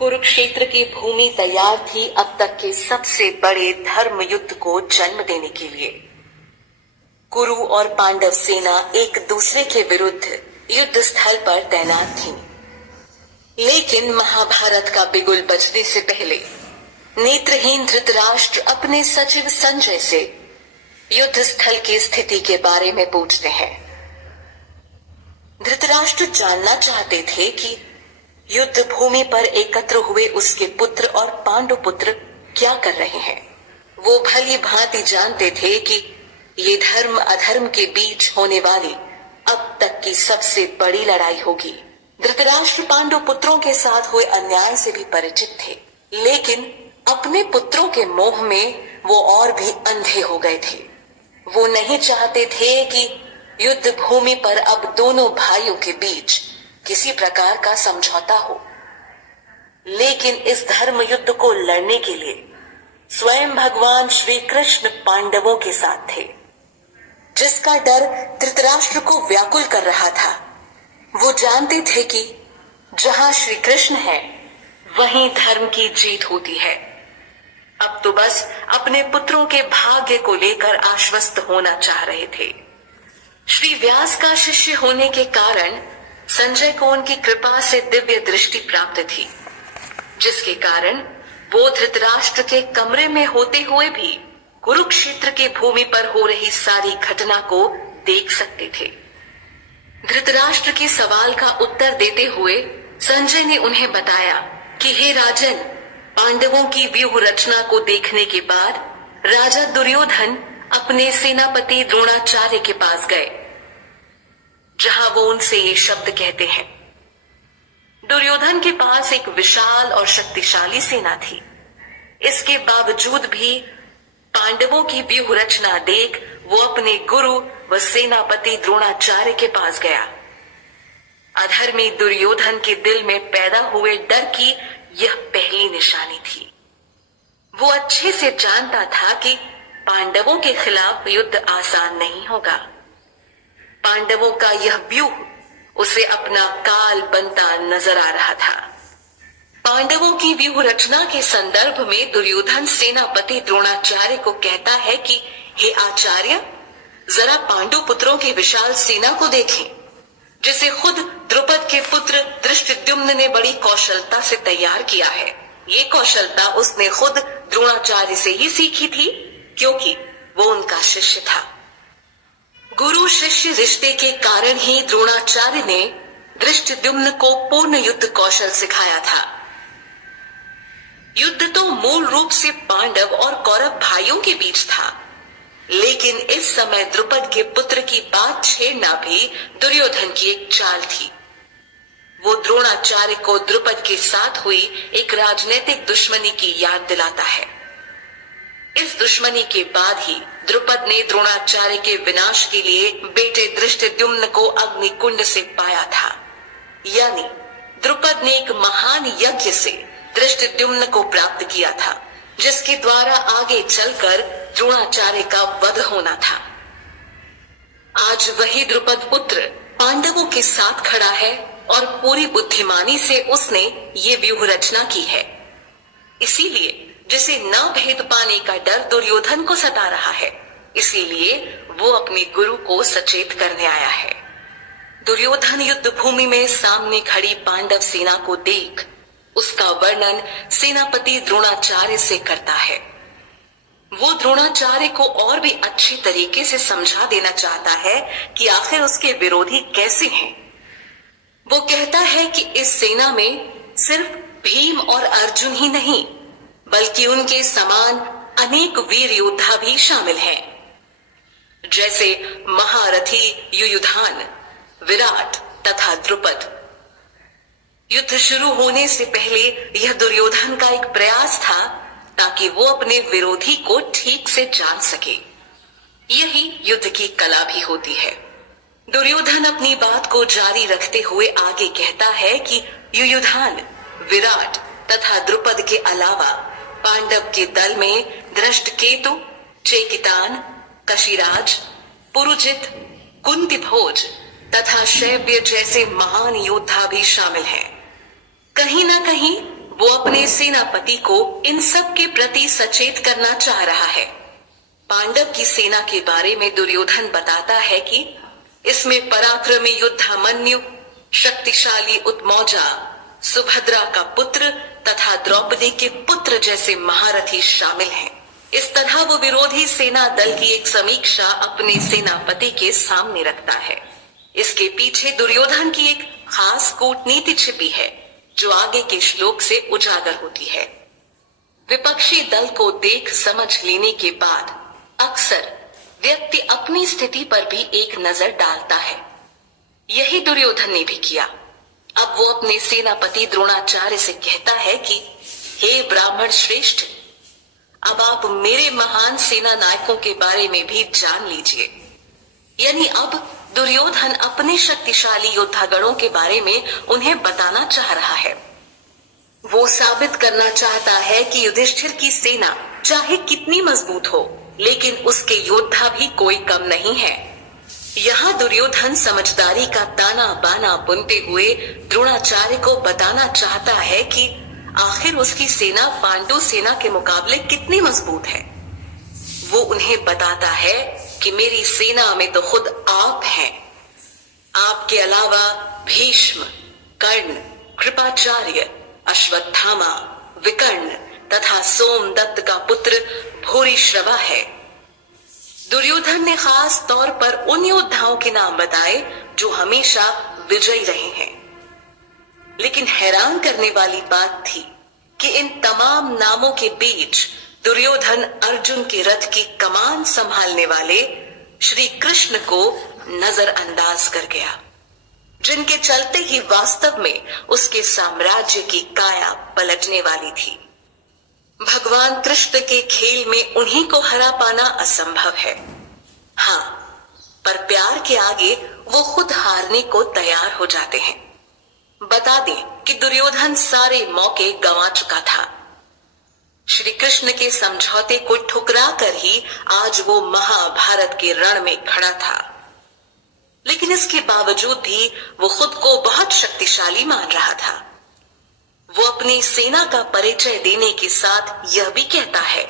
कुरुक्षेत्र की भूमि तैयार थी अब तक के सबसे बड़े धर्म युद्ध को जन्म देने के लिए। कुरु और पांडव सेना एक दूसरे के विरुद्ध युद्ध स्थल पर तैनात थी। लेकिन महाभारत का बिगुल बजने से पहले नेत्रहीन धृतराष्ट्र अपने सचिव संजय से युद्ध स्थल की स्थिति के बारे में पूछते हैं। धृतराष्ट्र जानना चाहते थे कि युद्ध भूमि पर एकत्र हुए उसके पुत्र और पांडु पुत्र क्या कर रहे हैं। वो भली भांति जानते थे कि ये धर्म अधर्म के बीच होने वाली अब तक की सबसे बड़ी लड़ाई होगी। धृतराष्ट्र पांडु पुत्रों के साथ हुए अन्याय से भी परिचित थे, लेकिन अपने पुत्रों के मोह में वो और भी अंधे हो गए थे। वो नहीं चाहते थे कि युद्ध भूमि पर अब दोनों भाइयों के बीच किसी प्रकार का समझौता हो। लेकिन इस धर्म युद्ध को लड़ने के लिए स्वयं भगवान श्री कृष्ण पांडवों के साथ थे, जिसका डर धृतराष्ट्र को व्याकुल कर रहा था। वो जानते थे कि जहां श्री कृष्ण है वहीं धर्म की जीत होती है। अब तो बस अपने पुत्रों के भाग्य को लेकर आश्वस्त होना चाह रहे थे। श्री व्यास का शिष्य होने के कारण संजय को उनकी कृपा से दिव्य दृष्टि प्राप्त थी, जिसके कारण वो धृतराष्ट्र के कमरे में होते हुए भी कुरुक्षेत्र की भूमि पर हो रही सारी घटना को देख सकते थे। धृतराष्ट्र के सवाल का उत्तर देते हुए संजय ने उन्हें बताया कि हे राजन, पांडवों की व्यूह रचना को देखने के बाद राजा दुर्योधन अपने सेनापति द्रोणाचार्य के पास गए, जहां वो उनसे ये शब्द कहते हैं। दुर्योधन के पास एक विशाल और शक्तिशाली सेना थी। इसके बावजूद भी पांडवों की व्यूह रचना देख वो अपने गुरु व सेनापति द्रोणाचार्य के पास गया। अधर्मी दुर्योधन के दिल में पैदा हुए डर की यह पहली निशानी थी। वो अच्छे से जानता था कि पांडवों के खिलाफ युद्ध आसान नहीं होगा। पांडवों का यह व्यूह उसे अपना काल बनता नजर आ रहा था। पांडवों की व्यूह रचना के संदर्भ में दुर्योधन सेनापति द्रोणाचार्य को कहता है कि हे आचार्य, जरा पांडु पुत्रों की विशाल सेना को देखें, जिसे खुद द्रुपद के पुत्र धृष्टद्युम्न ने बड़ी कौशलता से तैयार किया है। ये कौशलता उसने खुद द्रोणाचार्य से ही सीखी थी, क्योंकि वो उनका शिष्य था। गुरु शिष्य रिश्ते के कारण ही द्रोणाचार्य ने धृष्टद्युम्न को पूर्ण युद्ध कौशल सिखाया था। युद्ध तो मूल रूप से पांडव और कौरव भाइयों के बीच था, लेकिन इस समय द्रुपद के पुत्र की बात छेड़ना भी दुर्योधन की एक चाल थी। वो द्रोणाचार्य को द्रुपद के साथ हुई एक राजनीतिक दुश्मनी की याद दिलाता है। इस दुश्मनी के बाद ही द्रुपद ने द्रोणाचार्य के विनाश के लिए बेटे धृष्टद्युम्न को अग्निकुंड से पाया था। यानी द्रुपद ने एक महान यज्ञ से धृष्टद्युम्न को प्राप्त किया था, जिसके द्वारा आगे चलकर द्रोणाचार्य का वध होना था। आज वही द्रुपद पुत्र पांडवों के साथ खड़ा है और पूरी बुद्धिमानी से उसने ये व्यूह रचना की है। इसीलिए जिसे न भेद पाने का डर दुर्योधन को सता रहा है, इसीलिए वो अपने गुरु को सचेत करने आया है। दुर्योधन युद्ध भूमि में सामने खड़ी पांडव सेना को देख उसका वर्णन सेनापति द्रोणाचार्य से करता है। वो द्रोणाचार्य को और भी अच्छी तरीके से समझा देना चाहता है कि आखिर उसके विरोधी कैसे हैं। वो कहता है कि इस सेना में सिर्फ भीम और अर्जुन ही नहीं, बल्कि उनके समान अनेक वीर योद्धा भी शामिल हैं, जैसे महारथी युयुधान, विराट तथा द्रुपद। युद्ध शुरू होने से पहले यह दुर्योधन का एक प्रयास था ताकि वो अपने विरोधी को ठीक से जान सके। यही युद्ध की कला भी होती है। दुर्योधन अपनी बात को जारी रखते हुए आगे कहता है कि युयुधान, विराट तथा द्रुपद के अलावा पांडव के दल में धृष्टकेतु, चेकितान, कशिराज, पुरुजित, कुंतीभोज तथा शैब्य जैसे महान योद्धा भी शामिल हैं। कहीं न कहीं वो अपने सेनापति को इन सब के प्रति सचेत करना चाह रहा है। पांडव की सेना के बारे में दुर्योधन बताता है कि इसमें पराक्रमी युद्धामन्यु, शक्तिशाली उत्मौजा, सुभद्रा का पुत्र तथा द्रौपदी के पुत्र जैसे महारथी शामिल हैं। इस तरह वो विरोधी सेना दल की एक समीक्षा अपने सेनापति के सामने रखता है। इसके पीछे दुर्योधन की एक खास कूटनीति छिपी है, जो आगे के श्लोक से उजागर होती है। विपक्षी दल को देख समझ लेने के बाद अक्सर व्यक्ति अपनी स्थिति पर भी एक नजर डालता है। यही दुर्योधन ने भी किया। अब वो अपने सेनापति द्रोणाचार्य से कहता है कि हे ब्राह्मण श्रेष्ठ, अब आप मेरे महान सेना नायकों के बारे में भी जान लीजिए। यानी अब दुर्योधन अपने शक्तिशाली योद्धागणों के बारे में उन्हें बताना चाह रहा है। वो साबित करना चाहता है कि युधिष्ठिर की सेना चाहे कितनी मजबूत हो, लेकिन उसके योद्धा भी कोई कम नहीं है। यहाँ दुर्योधन समझदारी का ताना बाना बुनते हुए द्रोणाचार्य को बताना चाहता है कि आखिर उसकी सेना पांडु सेना के मुकाबले कितनी मजबूत है। वो उन्हें बताता है कि मेरी सेना में तो खुद आप हैं। आपके अलावा भीष्म, कर्ण, कृपाचार्य, अश्वत्थामा, विकर्ण तथा सोमदत्त का पुत्र भूरिश्रवा है। दुर्योधन ने खास तौर पर उन योद्धाओं के नाम बताए जो हमेशा विजयी रहे हैं। लेकिन हैरान करने वाली बात थी कि इन तमाम नामों के बीच दुर्योधन अर्जुन के रथ की कमान संभालने वाले श्री कृष्ण को नजरअंदाज कर गया, जिनके चलते ही वास्तव में उसके साम्राज्य की काया पलटने वाली थी। भगवान कृष्ण के खेल में उन्हीं को हरा पाना असंभव है। हाँ, पर प्यार के आगे वो खुद हारने को तैयार हो जाते हैं। बता दें कि दुर्योधन सारे मौके गंवा चुका था। श्री कृष्ण के समझौते को ठुकरा कर ही आज वो महाभारत के रण में खड़ा था। लेकिन इसके बावजूद भी वो खुद को बहुत शक्तिशाली मान रहा था। वो अपनी सेना का परिचय देने के साथ यह भी कहता है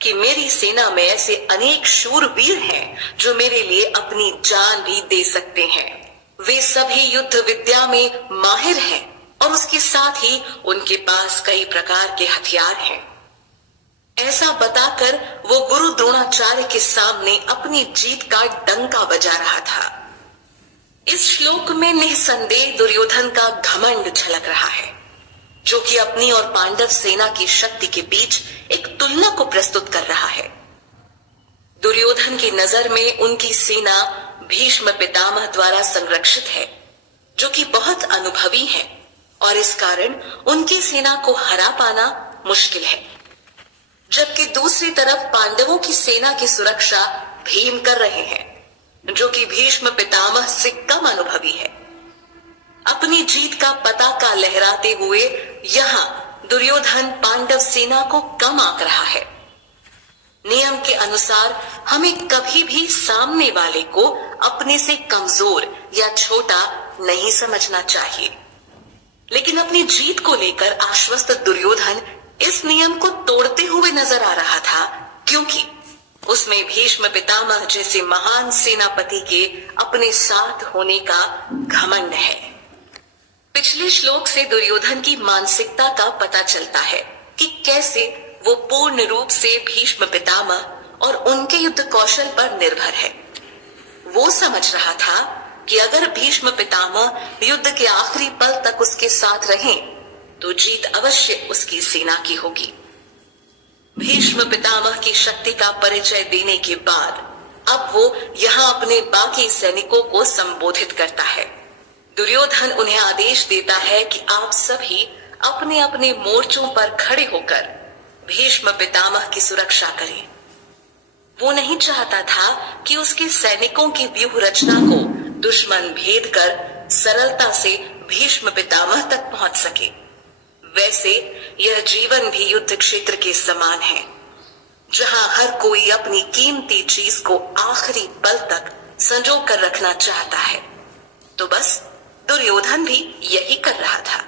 कि मेरी सेना में ऐसे अनेक शूरवीर हैं जो मेरे लिए अपनी जान भी दे सकते हैं। वे सभी युद्ध विद्या में माहिर हैं और उसके साथ ही उनके पास कई प्रकार के हथियार हैं। ऐसा बताकर वो गुरु द्रोणाचार्य के सामने अपनी जीत का डंका बजा रहा था। इस श्लोक में निसंदेह दुर्योधन का घमंड झलक रहा है, जो कि अपनी और पांडव सेना की शक्ति के बीच एक तुलना को प्रस्तुत कर रहा है। दुर्योधन की नजर में उनकी सेना भीष्म पितामह द्वारा संरक्षित है, जो कि बहुत अनुभवी है, और इस कारण उनकी सेना को हरा पाना मुश्किल है। जबकि दूसरी तरफ पांडवों की सेना की सुरक्षा भीम कर रहे हैं, जो कि भीष्म पितामह से कम अनुभवी है। अपनी जीत का पताका लहराते हुए यहाँ दुर्योधन पांडव सेना को कम आंक रहा है। नियम के अनुसार हमें कभी भी सामने वाले को अपने से कमजोर या छोटा नहीं समझना चाहिए। लेकिन अपनी जीत को लेकर आश्वस्त दुर्योधन इस नियम को तोड़ते हुए नजर आ रहा था, क्योंकि उसमें भीष्म पितामह जैसे महान सेनापति के अपने साथ होने का घमंड है। पिछले श्लोक से दुर्योधन की मानसिकता का पता चलता है कि कैसे वो पूर्ण रूप से भीष्म पितामह और उनके युद्ध कौशल पर निर्भर है। वो समझ रहा था कि अगर भीष्म पितामह युद्ध के आखिरी पल तक उसके साथ रहें, तो जीत अवश्य उसकी सेना की होगी। भीष्म पितामह की शक्ति का परिचय देने के बाद अब वो यहाँ अपने बाकी सैनिकों को संबोधित करता है। दुर्योधन उन्हें आदेश देता है कि आप सभी अपने अपने मोर्चों पर खड़े होकर भीष्म पितामह की सुरक्षा करें। वो नहीं चाहता था कि उसके सैनिकों की व्यूह रचना को दुश्मन भेद कर सरलता से भीष्म पितामह तक पहुंच सके। वैसे यह जीवन भी युद्ध क्षेत्र के समान है, जहां हर कोई अपनी कीमती चीज को आखिरी पल तक संजो कर रखना चाहता है। तो बस दुर्योधन भी यही कर रहा था।